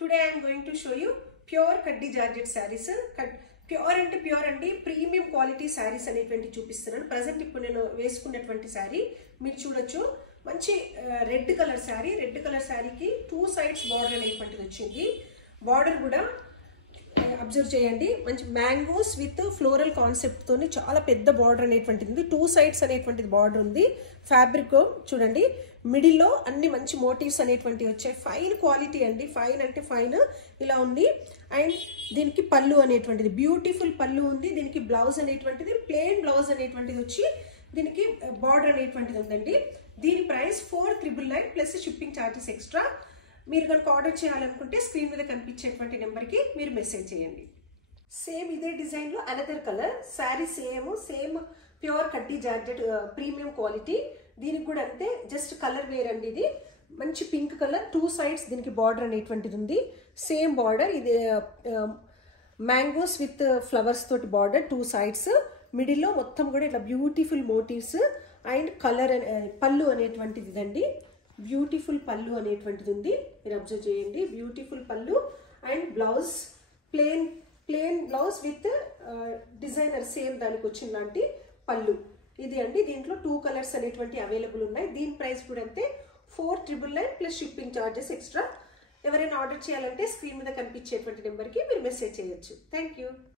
Today I am going to show you pure Kaddi Georgette sarees. Pure ante pure andi premium quality sarees అనేటువంటి చూపిస్తున్నాను. Present ఇప్పుడు నేను వేసుకున్నటువంటి sorry మీరు చూడొచ్చు. మంచి red colour sari. Red colour సారీకి 2 sides బార్డర్ అనేటువంటిది వచ్చింది. బార్డర్ కూడా అబ్జర్వ్ చేయండి. మంచి మ్యాంగోస్ విత్ ఫ్లోరల్ కాన్సెప్ట్ తోని చాలా పెద్ద బార్డర్ అనేటువంటిది ఉంది. 2 sides అనేటువంటిది బార్డర్ ఉంది. ఫ్యాబ్రిక్ చూడండి, మిడిల్ లో అన్ని మంచి మోటివ్స్ అనేటువంటివి వచ్చాయి. ఫైన్ క్వాలిటీ అండి, ఫైన్ అంటే ఫైన్ ఇలా ఉంది. అండ్ దీనికి పళ్ళు అనేటువంటిది బ్యూటిఫుల్ పళ్ళు ఉంది. దీనికి బ్లౌజ్ అనేటువంటిది ప్లెయిన్ బ్లౌజ్ అనేటువంటిది వచ్చి దీనికి బార్డర్ అనేటువంటిది ఉందండి. దీని price 4999 plus shipping charges extra. మీరు కనుక ఆర్డర్ చేయాలనుకుంటే స్క్రీన్ మీద కనిపించేటువంటి నెంబర్కి మీరు మెసేజ్ చేయండి. సేమ్ ఇదే డిజైన్లో another colour sari, same pure కడ్డీ జార్జెట్ ప్రీమియం క్వాలిటీ. దీనికి కూడా అంతే, జస్ట్ కలర్ వేర్ అండి. ఇది మంచి పింక్ కలర్, 2 sides దీనికి బార్డర్ అనేటువంటిది ఉంది. సేమ్ బార్డర్, ఇది మ్యాంగోస్ విత్ ఫ్లవర్స్ తోటి బార్డర్ 2 sides. మిడిల్లో మొత్తం కూడా ఇట్లా బ్యూటిఫుల్ మోటివ్స్ అండ్ కలర్ పళ్ళు అనేటువంటిది ఇదండి. బ్యూటిఫుల్ పళ్ళు అనేటువంటిది ఉంది, మీరు అబ్జర్వ్ చేయండి. బ్యూటిఫుల్ పళ్ళు and blouse plain blouse with designer same దానికి వచ్చిన లాంటి పళ్ళు ఇది అండి. దీంట్లో 2 colors అనేటువంటి అవైలబుల్ ఉన్నాయి. దీని ప్రైస్ కూడా అంతే 4999 ప్లస్ షిప్పింగ్ ఛార్జెస్ ఎక్స్ట్రా. ఎవరైనా ఆర్డర్ చేయాలంటే స్క్రీన్ మీద కనిపించేటువంటి నెంబర్కి మీరు మెసేజ్ చేయొచ్చు. Thank you.